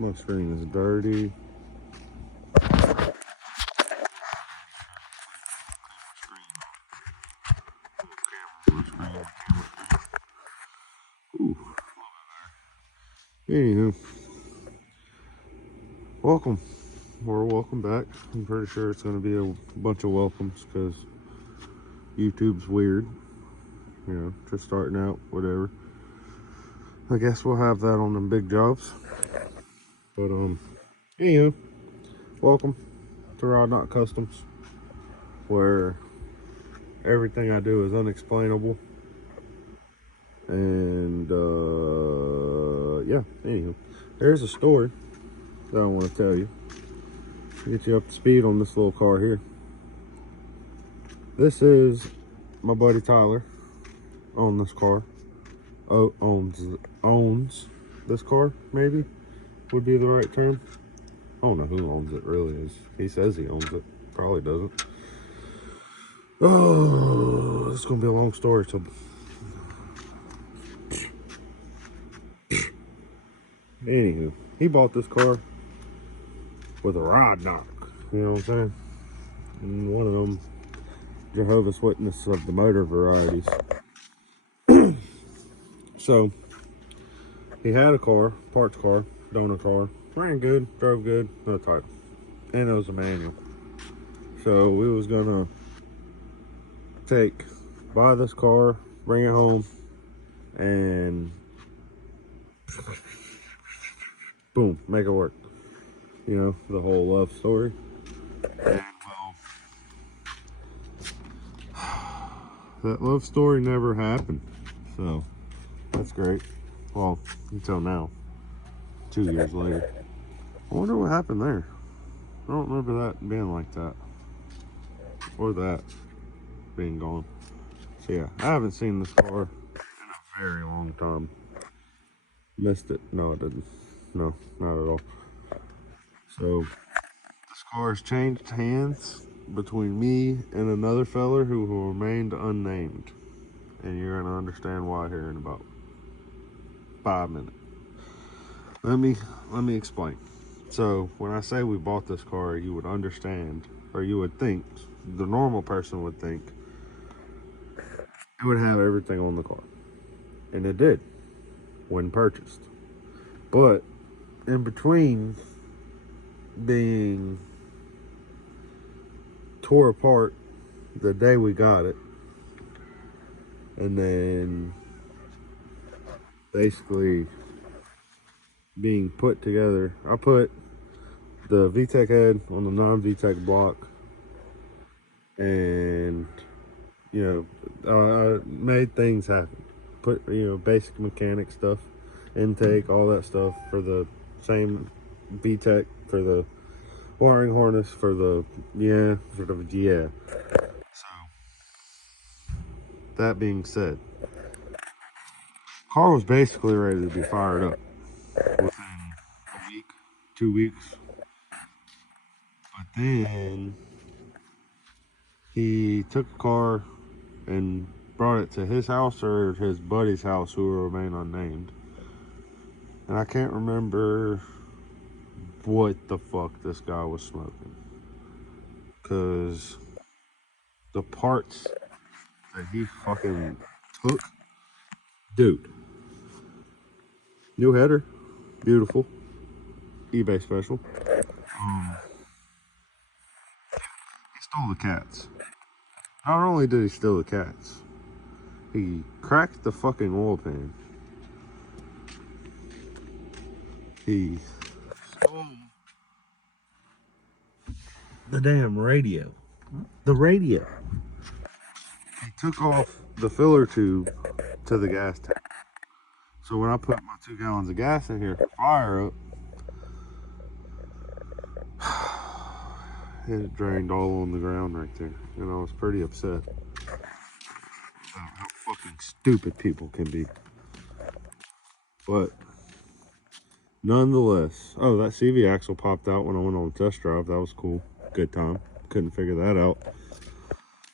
My screen is dirty. Ooh. Anywho, welcome. Or welcome back. I'm pretty sure it's going to be a bunch of welcomes because YouTube's weird. You know, just starting out, whatever. I guess we'll have that on them big jobs. But, anywho, welcome to Rod Knot Customs, where everything I do is unexplainable. And, yeah, anywho, there's a story that I want to tell you. Get you up to speed on this little car here. This is my buddy Tyler. Owns this car. Owns this car, maybe would be the right term. I don't know who owns it really. He says he owns it. Probably doesn't. Oh, it's gonna be a long story. So, anywho, he bought this car with a rod knock. You know what I'm saying? And one of them Jehovah's Witness of the motor varieties. So he had a car, parts car, donor car, ran good, drove good, no title, and it was a manual. So we was gonna buy this car, bring it home, and boom, make it work. You know, the whole love story. And well, that love story never happened. So that's great. Well, until now, 2 years later. I wonder what happened there. I don't remember that being like that. Or that being gone. So yeah, I haven't seen this car in a very long time. Missed it. No, I didn't. No, not at all. So this car has changed hands between me and another feller who remained unnamed. And you're gonna understand why here in about 5 minutes. Let me explain. So when I say we bought this car, you would understand, or you would think, the normal person would think, it would have everything on the car. And it did, when purchased. But in between being tore apart the day we got it, and then basically being put together, I put the VTEC head on the non-VTEC block, and you know, I made things happen. Put, you know, basic mechanic stuff, intake, all that stuff for the same VTEC, for the wiring harness, for the So that being said, car was basically ready to be fired up within a week, 2 weeks. But then he took the car and brought it to his house or his buddy's house, who will remain unnamed. And I can't remember what the fuck this guy was smoking. Because the parts that he fucking took, dude. New header, beautiful, eBay special. He stole the cats. Not only did he steal the cats, he cracked the fucking oil pan. He stole the damn radio. The radio. He took off the filler tube to the gas tank. So when I put my 2 gallons of gas in here to fire up, it drained all on the ground right there. And I was pretty upset about how fucking stupid people can be. But nonetheless, oh, that CV axle popped out when I went on a test drive. That was cool. Good time. Couldn't figure that out.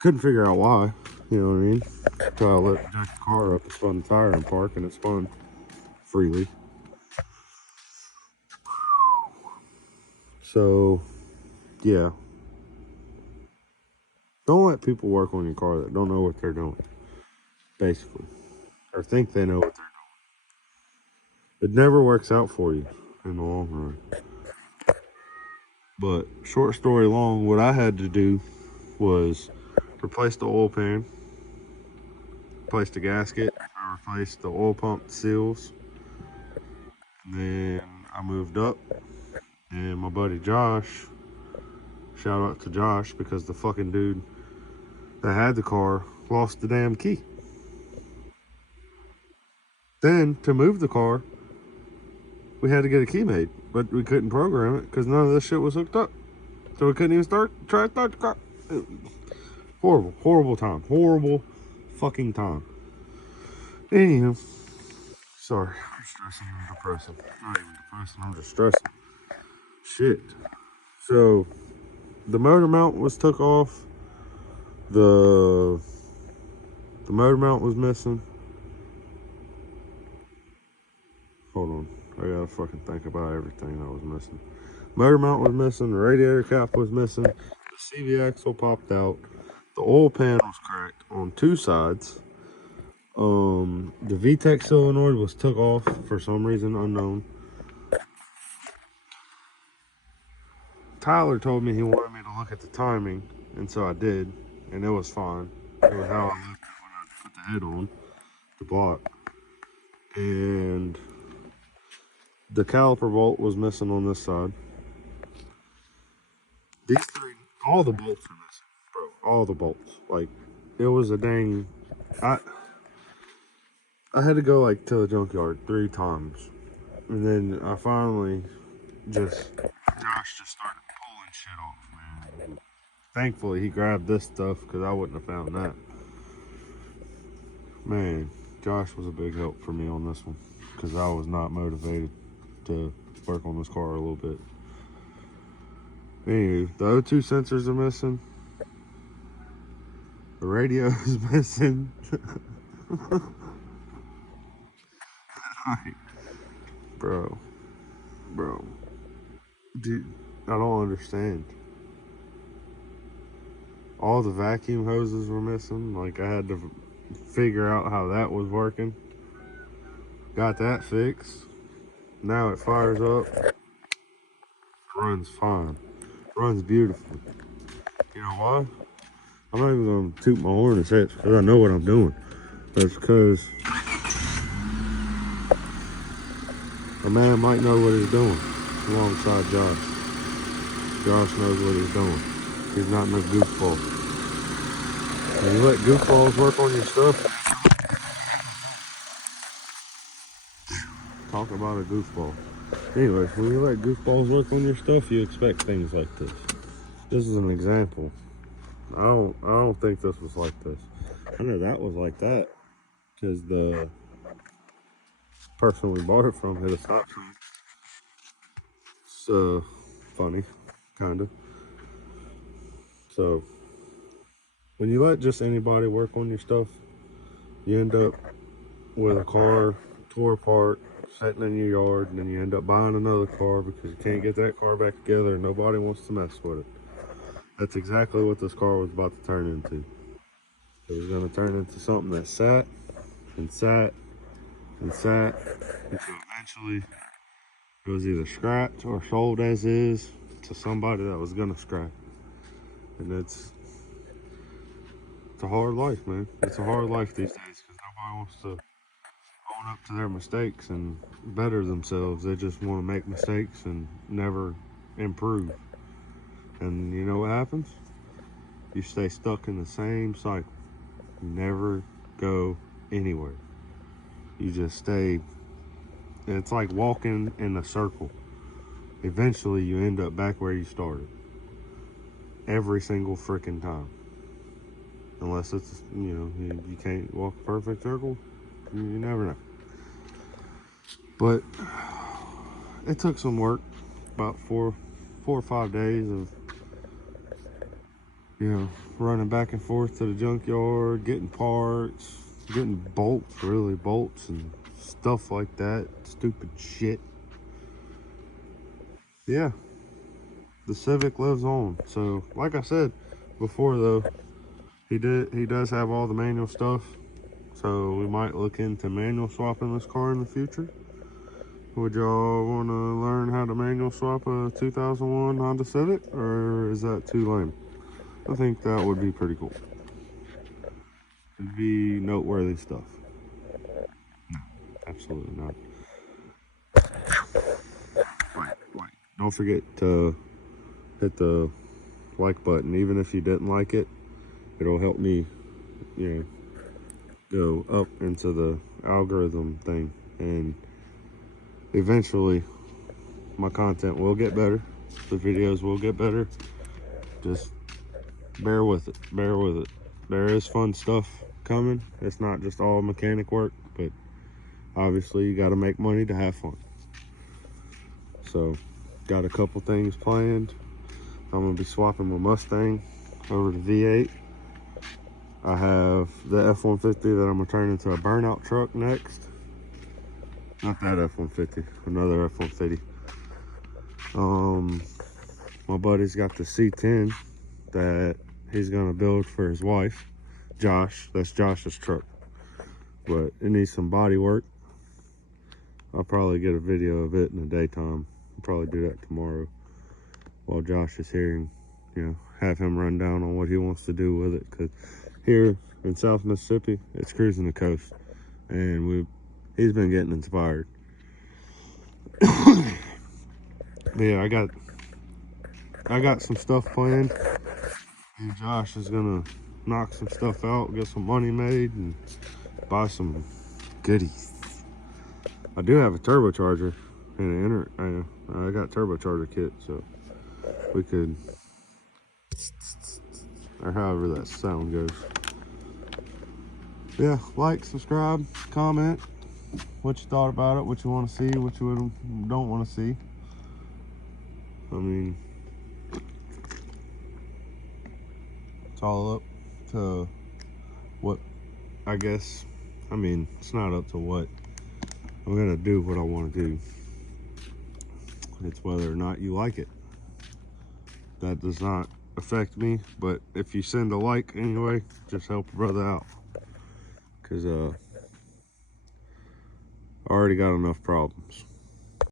Couldn't figure out why. You know what I mean? Until I let jack the car up, spun the tire in park, and it spun freely. So, yeah. Don't let people work on your car that don't know what they're doing, basically. Or think they know what they're doing. It never works out for you in the long run. But, short story long, what I had to do was replace the oil pan, replace the gasket, I replaced the oil pump seals, and then I moved up, and my buddy Josh, shout out to Josh, because the fucking dude that had the car lost the damn key. Then, to move the car, we had to get a key made, but we couldn't program it because none of this shit was hooked up. So we couldn't even try to start the car. Horrible, horrible time. Horrible fucking time. Anywho, sorry, I'm stressing and depressing. Not even depressing, I'm just stressing. Shit. So, the motor mount was took off. The motor mount was missing. Hold on. I gotta fucking think about everything that was missing. Motor mount was missing. The radiator cap was missing. The CV axle popped out. The oil pan was cracked on two sides. The VTEC solenoid was took off for some reason unknown. Tyler told me he wanted me to look at the timing, and so I did, and it was fine. It was how I looked when I put the head on the block. And the caliper bolt was missing on this side. These three, all the bolts are missing, bro. All the bolts. Like, it was a dang. I had to go like to the junkyard 3 times, and then I finally Josh just started pulling shit off, man. Thankfully, he grabbed this stuff because I wouldn't have found that. Man, Josh was a big help for me on this one because I was not motivated to work on this car a little bit. Anyway, the O2 sensors are missing. The radio is missing. Bro, dude, I don't understand. All the vacuum hoses were missing. Like, I had to figure out how that was working. Got that fixed. Now it fires up. Runs fine. Runs beautifully. You know why? I'm not even gonna toot my horn and say it's because I know what I'm doing. That's because a man might know what he's doing alongside Josh. Josh knows what he's doing. He's not no goofball. When you let goofballs work on your stuff, talk about a goofball. Anyways, when you let goofballs work on your stuff, you expect things like this. This is an example. I don't think this was like this. I know that was like that because the person we bought it from hit a stop sign. It's funny, kind of. So when you let just anybody work on your stuff, you end up with a car tore apart, sitting in your yard, and then you end up buying another car because you can't get that car back together and nobody wants to mess with it. That's exactly what this car was about to turn into. It was going to turn into something that sat and sat and sat until eventually it was either scrapped or sold as is to somebody that was going to scrap. And it's a hard life, man. It's a hard life these days because nobody wants to own up to their mistakes and better themselves. They just want to make mistakes and never improve. And you know what happens? You stay stuck in the same cycle. You never go anywhere. You just stay. It's like walking in a circle. Eventually, you end up back where you started. Every single freaking time. Unless it's, you can't walk a perfect circle. You never know. But it took some work. About 4 or 5 days of running back and forth to the junkyard, getting parts, getting bolts and stuff like that, stupid shit. Yeah, the Civic lives on. So like I said before though, he does have all the manual stuff. So we might look into manual swapping this car in the future. Would y'all want to learn how to manual swap a 2001 Honda Civic, or is that too lame? I think that would be pretty cool. It'd be noteworthy stuff. No, absolutely not. Don't forget to hit the like button. Even if you didn't like it, it'll help me, go up into the algorithm thing, and eventually my content will get better. The videos will get better. Just bear with it. Bear with it. There is fun stuff coming. It's not just all mechanic work, but obviously you got to make money to have fun. So got a couple things planned. I'm gonna be swapping my Mustang over to V8. I have the F-150 that I'm gonna turn into a burnout truck next. Not that F-150, another F-150. My buddy's got the C10 that he's gonna build for his wife, Josh. That's Josh's truck, but it needs some body work. I'll probably get a video of it in the daytime. I'll probably do that tomorrow while Josh is here, and have him run down on what he wants to do with it. Because here in South Mississippi, it's cruising the coast, and he's been getting inspired. Yeah, I got some stuff planned, and Josh is gonna knock some stuff out, get some money made, and buy some goodies. I do have a turbocharger and I got turbocharger kit, so we could, or however that sound goes. Yeah, like, subscribe, comment what you thought about it, what you want to see, what you don't want to see. I mean, it's all up to what, I guess. I mean, it's not up to what. I'm gonna do what I want to do. It's whether or not you like it. That does not affect me, but if you send a like anyway, just help a brother out. Because I already got enough problems.